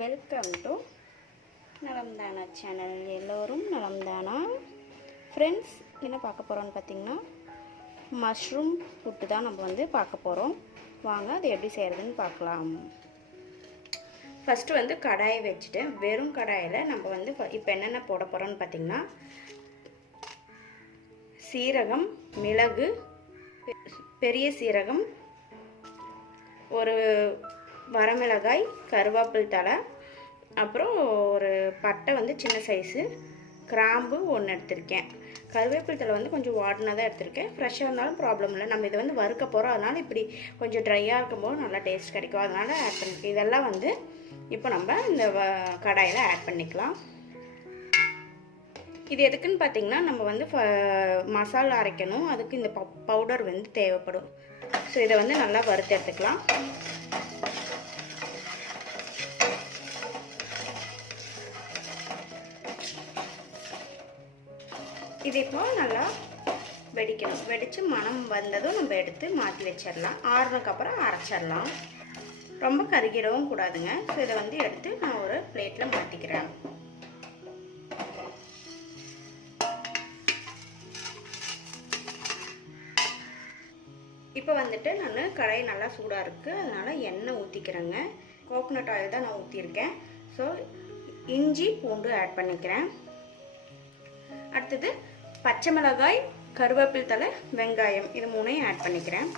Welcome to நலம்தானா channel. எல்லோரும் நலம்தானா friends. என்ன பார்க்க போகிறோன்னு பார்த்தீங்கன்னா மஷ்ரூம் புட்டு தான் நம்ம பார்க்க போகிறோம். வாங்க அது எப்படி செய்கிறதுன்னு பார்க்கலாம். ஃபஸ்ட்டு கடாயை வச்சுட்டு வெறும் கடாயில் நம்ம இப்போ என்னென்ன போட போகிறோன்னு பார்த்தீங்கன்னா சீரகம், மிளகு, பெரிய சீரகம், ஒரு வரமிளகாய், கருவேப்பிலை தழை, அப்புறம் ஒரு பட்டை சின்ன சைஸு, கிராம்பு ஒன்று எடுத்திருக்கேன். கருவேப்பிலை தழை கொஞ்சம் வாடினதாக எடுத்திருக்கேன். ஃப்ரெஷ்ஷாக இருந்தாலும் ப்ராப்ளம் இல்லை. நம்ம இதை வறுக்க போகிறோம். அதனால் இப்படி கொஞ்சம் ட்ரையாக இருக்கும்போது நல்லா டேஸ்ட் கிடைக்கும். அதனால் ஆட் பண்ணிருக்கேன். இதெல்லாம் இப்போ நம்ம இந்த கடாயில் ஆட் பண்ணிக்கலாம். இது எதுக்குன்னு பார்த்தீங்கன்னா நம்ம மசாலா அரைக்கணும். அதுக்கு இந்த பவுடர் தேவைப்படும். ஸோ இதை நல்லா வறுத்து எடுத்துக்கலாம். இது இப்போ நல்லா வெடிக்கணும். வெடித்து மணம் வந்ததும் நம்ம எடுத்து மாற்றி வச்சிடலாம். ஆறுனதுக்கப்புறம் அரைச்சிடலாம். ரொம்ப கருகிடவும் கூடாதுங்க. ஸோ இதை எடுத்து நான் ஒரு பிளேட்டில் மாற்றிக்கிறேன். இப்போ நான் கடாய் நல்லா சூடாக இருக்குது. அதனால் எண்ணெய் ஊற்றிக்கிறேங்க. கோகோனட் ஆயில் தான் நான் ஊற்றிருக்கேன். ஸோ இஞ்சி பூண்டு ஆட் பண்ணிக்கிறேன். அடுத்தது பச்சை மிளகாய், கருவேப்பிலை தழை, வெங்காயம், இது மூணையும் ஆட் பண்ணிக்கிறேன்.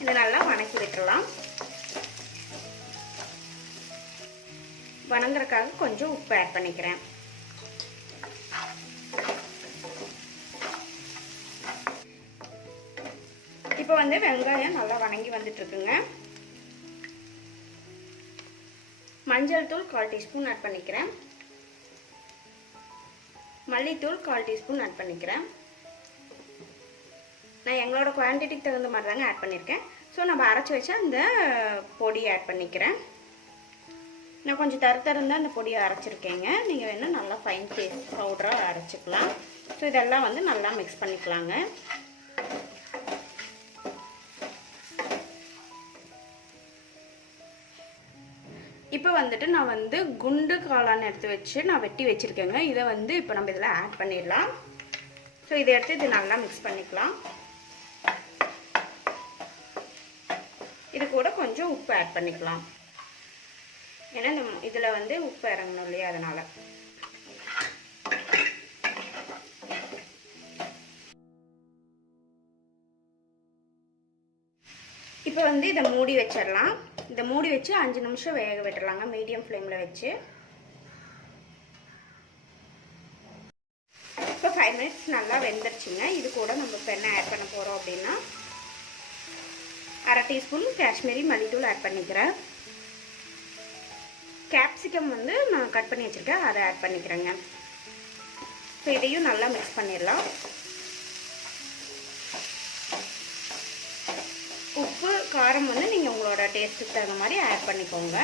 இது நல்லா வணக்கி விட்டுறலாம். வணங்குறதுக்காக கொஞ்சம் உப்பு ஆட் பண்ணிக்கிறேன். இப்போ வெங்காயம் நல்லா வணங்கி வந்துட்டு இருக்குங்க. மஞ்சள் தூள் 1/4 டீஸ்பூன் ஆட் பண்ணிக்கிறேன். மல்லித்தூள் 1/4 டீஸ்பூன் ஆட் பண்ணிக்கிறேன். நான் எங்களோட குவான்டிட்டிக்கு தகுந்த மாதிரி தாங்க ஆட் பண்ணியிருக்கேன். ஸோ நம்ம அரைச்சி வச்சா இந்த பொடி ஆட் பண்ணிக்கிறேன். நான் கொஞ்சம் தருத்தரம் தான் இந்த பொடியை அரைச்சிருக்கேங்க. நீங்கள் வேணால் நல்லா ஃபைன் பேஸ்ட் பவுடராக அரைச்சிக்கலாம். ஸோ இதெல்லாம் நல்லா மிக்ஸ் பண்ணிக்கலாங்க. இப்போ நான் குண்டு காளான் எடுத்து வச்சு நான் வெட்டி வச்சுருக்கேங்க. இதை இப்போ நம்ம இதில் ஆட் பண்ணிடலாம். ஸோ இதை எடுத்து இது நல்லா மிக்ஸ் பண்ணிக்கலாம். இது கூட கொஞ்சம் உப்பு ஆட் பண்ணிக்கலாம். ஏன்னா இதில் உப்பு இறங்கணும் இல்லையா, அதனால். இப்போ இதை மூடி வச்சிடலாம். இதை மூடி வச்சு 5 நிமிஷம் வேக விட்டுறலாங்க, மீடியம் ஃப்ளேமில் வச்சு. இப்போ 5 மினிட்ஸ் நல்லா வெந்துருச்சுங்க. இது கூட நம்ம இப்போ என்ன ஆட் பண்ண போகிறோம் அப்படின்னா 1/2 டீஸ்பூன் காஷ்மீரி மல்லித்தூள் ஆட் பண்ணிக்கிறேன். கேப்சிகம் நான் கட் பண்ணி வச்சுருக்கேன், அதை ஆட் பண்ணிக்கிறேங்க. ஸோ இதையும் நல்லா மிக்ஸ் பண்ணிடலாம். உப்பு காரம் நீங்கள் உங்களோட டேஸ்ட்டுக்கு தகுந்த மாதிரி ஆட் பண்ணிக்கோங்க.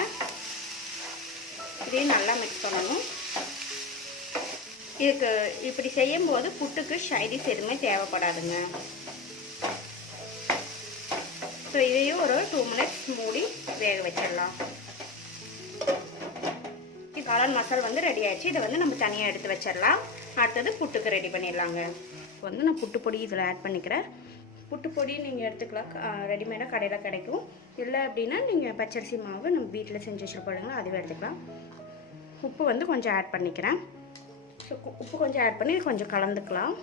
இதையும் நல்லா மிக்ஸ் பண்ணணும். இதுக்கு இப்படி செய்யும்போது புட்டுக்கு சைடிஷ் எதுவுமே தேவைப்படாதுங்க. ஸோ இதையும் ஒரு 2 மினிட்ஸ் மூடி வேக வச்சிடலாம். காளான் மசாலா ரெடி ஆயிடுச்சு. இதை நம்ம தனியாக எடுத்து வச்சிடலாம். அடுத்தது புட்டுக்கு ரெடி பண்ணிடலாங்க. இப்போ நான் புட்டு பொடி இதில் ஆட் பண்ணிக்கிறேன். புட்டு பொடி நீங்கள் எடுத்துக்கலாம், ரெடிமேடாக கடையில் கிடைக்கும். இல்லை அப்படின்னா நீங்கள் பச்சரிசி மாவு நம்ம வீட்டில் செஞ்சு வச்சுருப்போம், அதுவே எடுத்துக்கலாம். உப்பு கொஞ்சம் ஆட் பண்ணிக்கிறேன். ஸோ உப்பு கொஞ்சம் ஆட் பண்ணி கொஞ்சம் கலந்துக்கலாம்.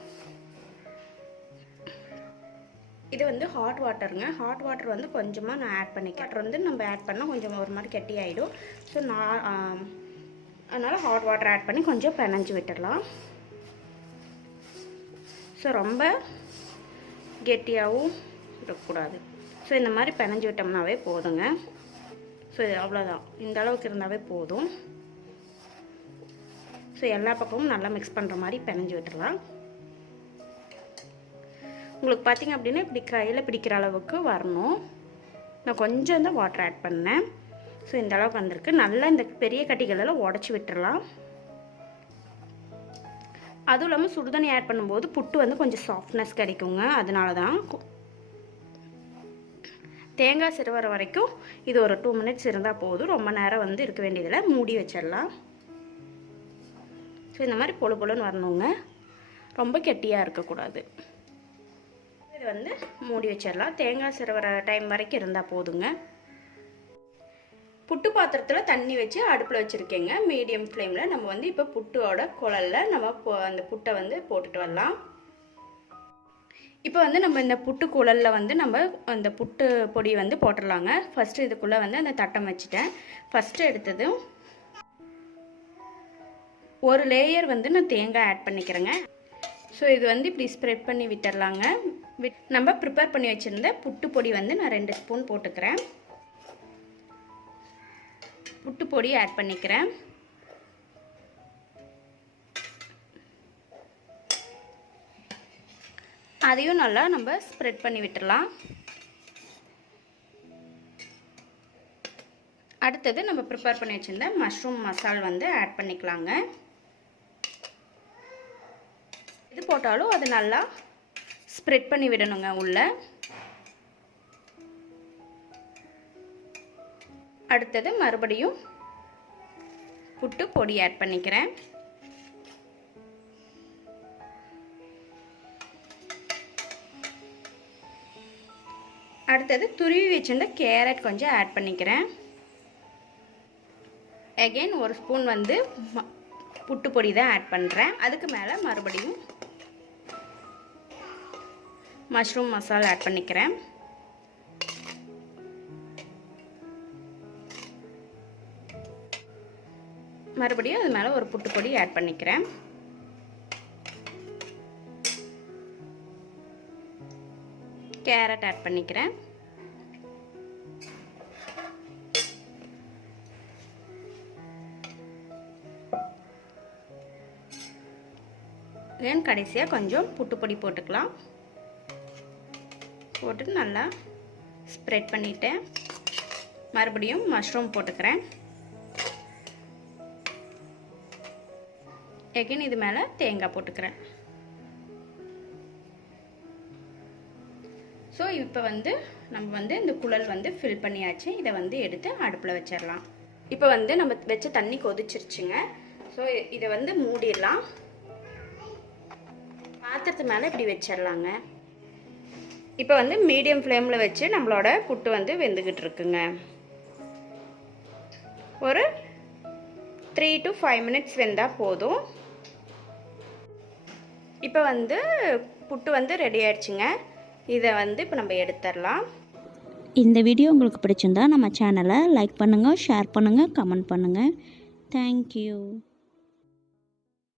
இது ஹாட் வாட்டருங்க. ஹாட் வாட்டர் கொஞ்சமாக நான் ஆட் பண்ணிக்கிறேன். நம்ம ஆட் பண்ணால் கொஞ்சம் ஒரு மாதிரி கெட்டி ஆகிடும். ஸோ அதனால் ஹாட் வாட்டர் ஆட் பண்ணி கொஞ்சம் பிணைஞ்சு விட்டுடலாம். ஸோ ரொம்ப கெட்டியாகவும் இருக்கக்கூடாது. ஸோ இந்த மாதிரி பிணைஞ்சு விட்டோம்னாவே போதுங்க. ஸோ அவ்வளோதான், இந்த அளவுக்கு இருந்தாவே போதும். ஸோ எல்லா பக்கமும் நல்லா மிக்ஸ் பண்ணுற மாதிரி பிணைஞ்சு விட்டுடலாம். உங்களுக்கு பார்த்திங்க அப்படின்னா இப்படி கையில் பிடிக்கிற அளவுக்கு வரணும். நான் கொஞ்சம் தான் வாட்டர் ஆட் பண்ணேன். ஸோ இந்த அளவுக்கு வந்திருக்கு. நல்லா இந்த பெரிய கட்டிகளெல்லாம் உடச்சி விட்டுடலாம். அதுவும் இல்லாமல் சுடுதண்ணி ஆட் பண்ணும்போது புட்டு கொஞ்சம் சாஃப்ட்னஸ் கிடைக்குங்க. அதனால தான் தேங்காய் சிறுவர வரைக்கும் இது ஒரு 2 மினிட்ஸ் இருந்தால் போதும். ரொம்ப நேரம் வந்து இருக்க வேண்டியதில்லை. மூடி வச்சிடலாம். ஸோ இந்த மாதிரி பொழு பொழுன்னு வரணுங்க, ரொம்ப கெட்டியாக இருக்கக்கூடாது. இது வந்து மூடி வச்சிடலாம். தேங்காய் சிறுவர டைம் வரைக்கும் இருந்தால் போதுங்க. புட்டு பாத்திரத்தில் தண்ணி வச்சு அடுப்பில் வச்சுருக்கேங்க. மீடியம் ஃப்ளேமில் நம்ம வந்து இப்போ புட்டோட குழலில் நம்ம அந்த புட்டை வந்து போட்டுட்டு வரலாம். இப்போ வந்து நம்ம இந்த புட்டு குழலில் வந்து நம்ம அந்த புட்டு பொடி வந்து போட்டுடலாங்க. ஃபஸ்ட்டு இதுக்குள்ளே வந்து அந்த தட்டம் வச்சுட்டேன். ஃபஸ்ட்டு எடுத்ததும் ஒரு லேயர் வந்து நான் தேங்காய் ஆட் பண்ணிக்கிறேங்க. ஸோ இது வந்து இப்படி ஸ்ப்ரெட் பண்ணி விட்டுடலாங்க. நம்ம ப்ரிப்பேர் பண்ணி வச்சுருந்த புட்டு பொடி வந்து நான் 2 ஸ்பூன் போட்டுக்கிறேன். புட்டு பொடி ஆட் பண்ணிக்கிறேன். அதையும் நல்லா நம்ம ஸ்ப்ரெட் பண்ணி விட்டுடலாம். அடுத்தது நம்ம ப்ரிப்பேர் பண்ணி வச்சுருந்த மஷ்ரூம் மசால் வந்து ஆட் பண்ணிக்கலாங்க. இது போட்டாலும் அது நல்லா ஸ்ப்ரெட் பண்ணி விடணுங்க உள்ள. அடுத்தது மறுபடியும் புட்டு பொடி ஆட் பண்ணிக்கிறேன். அடுத்தது துருவி வச்சிருந்த கேரட் கொஞ்சம் ஆட் பண்ணிக்கிறேன். அகைன் 1 ஸ்பூன் வந்து புட்டு பொடி தான் ஆட் பண்ணுறேன். அதுக்கு மேலே மறுபடியும் மஷ்ரூம் மசாலா ஆட் பண்ணிக்கிறேன். மறுபடியும் அது மேலே ஒரு புட்டு பொடி ஆட் பண்ணிக்கிறேன். கேரட் ஆட் பண்ணிக்கிறேன். தென் கடைசியாக கொஞ்சம் புட்டு பொடி போட்டுக்கலாம். போட்டு நல்லா ஸ்ப்ரெட் பண்ணிவிட்டேன். மறுபடியும் மஷ்ரூம் போட்டுக்கிறேன். எகைன் இது மேலே தேங்காய் போட்டுக்கிறேன். ஸோ இப்போ வந்து நம்ம வந்து இந்த குழல் வந்து ஃபில் பண்ணியாச்சு. இதை வந்து எடுத்து அடுப்பில் வச்சிடலாம். இப்போ வந்து நம்ம வச்ச தண்ணி கொதிச்சிருச்சுங்க. ஸோ இதை வந்து மூடிடலாம். பாத்திரத்து மேலே இப்படி வச்சிடலாங்க. இப்போ வந்து மீடியம் ஃப்ளேமில் வச்சு நம்மளோட புட்டு வந்து வெந்துக்கிட்டு இருக்குங்க. ஒரு 3 to 5 மினிட்ஸ் வெந்தால் போதும். இப்போ வந்து புட்டு வந்து ரெடி ஆயிடுச்சுங்க. இதை வந்து இப்போ நம்ம எடுத்துடலாம். இந்த வீடியோ உங்களுக்கு பிடிச்சிருந்தா நம்ம சேனலை லைக் பண்ணுங்கள், ஷேர் பண்ணுங்கள், கமெண்ட் பண்ணுங்கள். தேங்க்யூ.